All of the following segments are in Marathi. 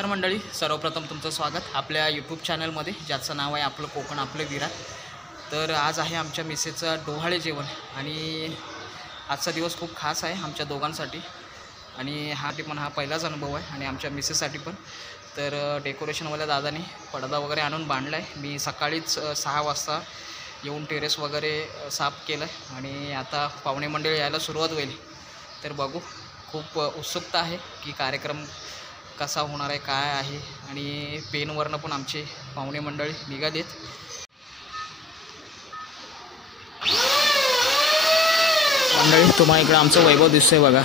नमस्कार मंडळी, सर्वप्रथम तुमचं स्वागत आपल्या यूट्यूब चॅनलमध्ये, ज्याचं नाव आहे आपलं कोकण आपलं विरार। तर आज आहे आमच्या मिसेसचं डोहाळे जेवण आणि आजचा दिवस खूप खास आहे आमच्या दोघांसाठी आणि हा पहिलाच अनुभव आहे आणि आमच्या मिसेससाठी पण। तर डेकोरेशनवाल्या दादानी पडदा वगैरे आणून बांधला आहे। मी सकाळीच 6 वाजता येऊन टेरेस वगैरे साफ केलं आहे आणि आता पाहुणे मंडळी यायला सुरुवात होईल। तर बघू, खूप उत्सुकता आहे की कार्यक्रम कसा होणार आहे, काय आहे आणि पेनवरनं पण आमचे पाहुणे मंडळी निघालेत। मंडळी तुम्हाला इकडं आमचं वैभव दिसतंय बघा,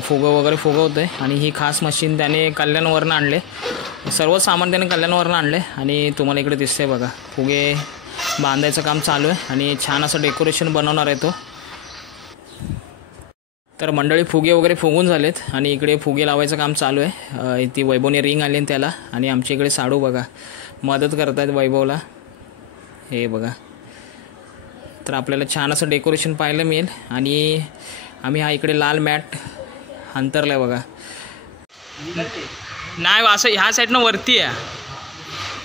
फुगं वगैरे फुगवतंय आणि ही खास मशीन त्याने कल्याणवरनं आणले, सर्व सामान त्याने कल्याणवरनं आणले आणि तुम्हाला इकडे दिसतंय बघा फुगे बांधायचं काम चालू आहे आणि छान असं डेकोरेशन बनवणार आहे तो। तर मंडळी फुगे वगैरे फुगून झालेत आणि इकडे फुगे लावायचं काम चालू आहे। ती वैभवने रिंग आली त्याला आणि आमच्या इकडे साडू बघा मदत करत आहेत वैभवला, हे बघा। तर आपल्याला छान असं डेकोरेशन पाहायला मिळेल आणि आम्ही हा इकडे लाल मॅट अंतरला आहे बघा। नाही असं ह्या साईडनं वरती आहे,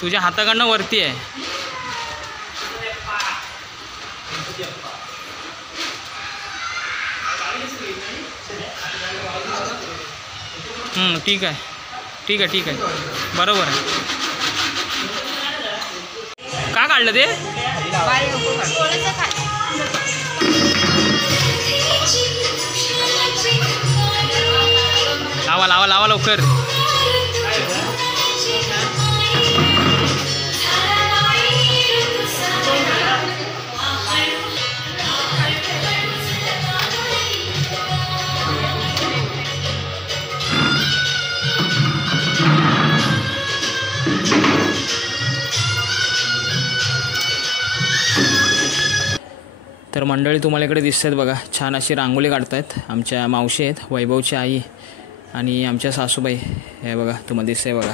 तुझ्या हाताकडनं वरती आहे। ठीक आहे, ठीक आहे, ठीक आहे, बरोबर आहे। का काढलं ते? लावा लावा लावा लवकर। तर मंडळी तुम्हाला इकडे दिसत आहेत बघा, छान अशी रांगोळी काढतायत आमच्या मावशी आहेत, वैभवची आई आणि आमच्या सासूबाई, हे बघा तुम्हाला दिसतंय बघा।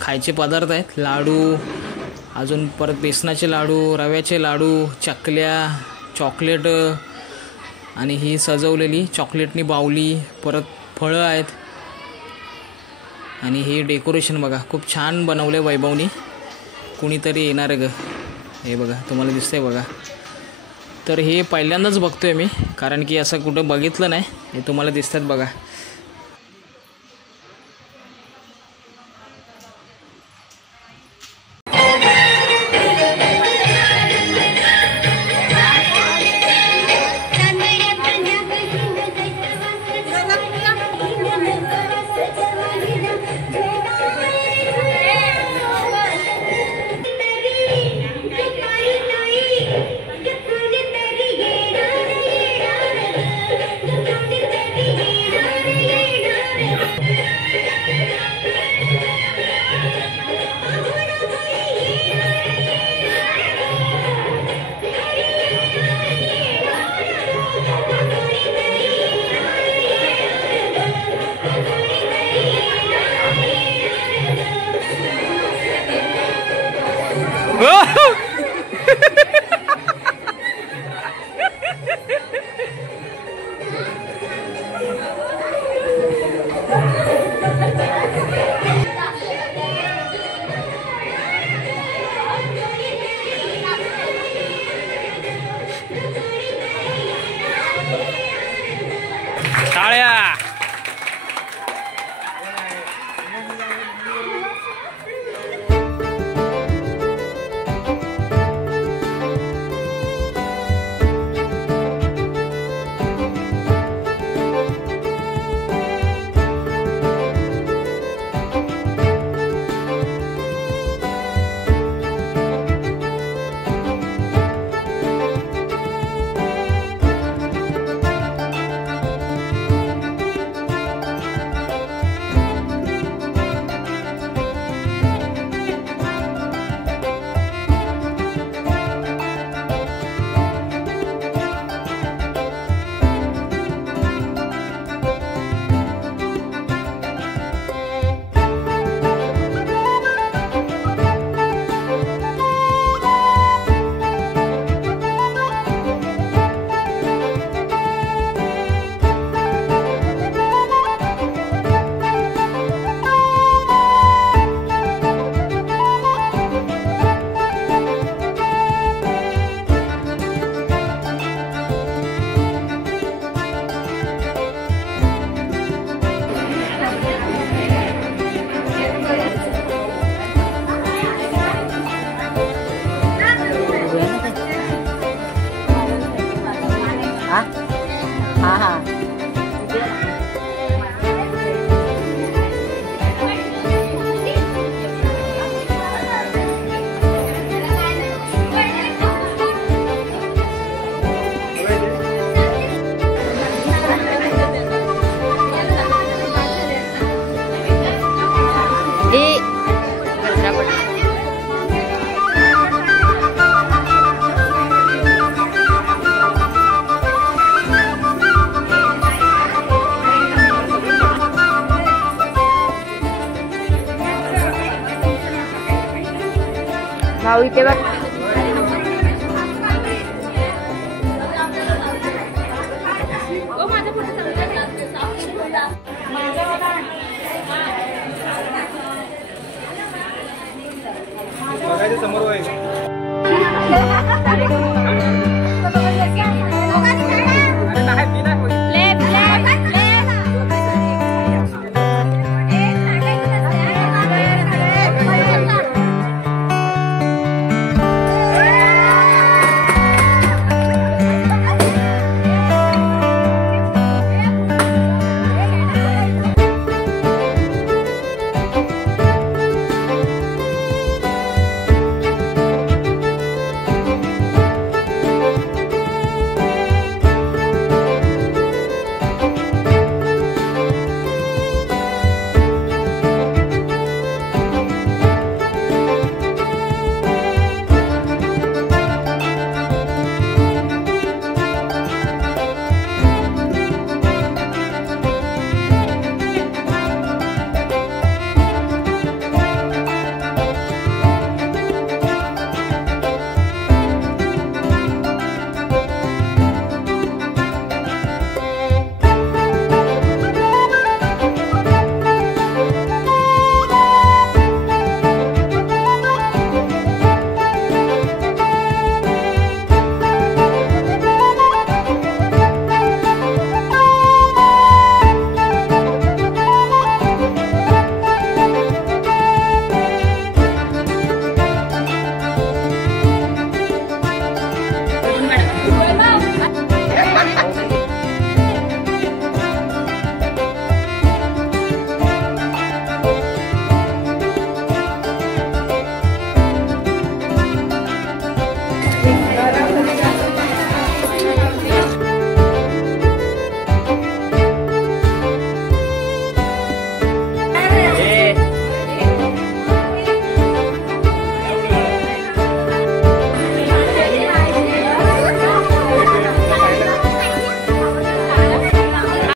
खायचे पदार्थ आहेत, लाडू, अजून परत बेसनाचे लाडू, रव्याचे लाडू, चकल्या, चॉकलेट आणि ही सजवलेली चॉकलेटनी बावली, परत फळं आहेत आणि हे डेकोरेशन बघा खूप छान बनवले वैभवनी, कुणीतरी येणार आहे ग, हे बघा तुम्हाला दिसतंय बघा। तर हे पहिल्यांदाच बघतोय मी, कारण की असं कुठं बघितलं नाही, हे तुम्हाला दिसतात बघा। भाऊ इथे बघ. समोर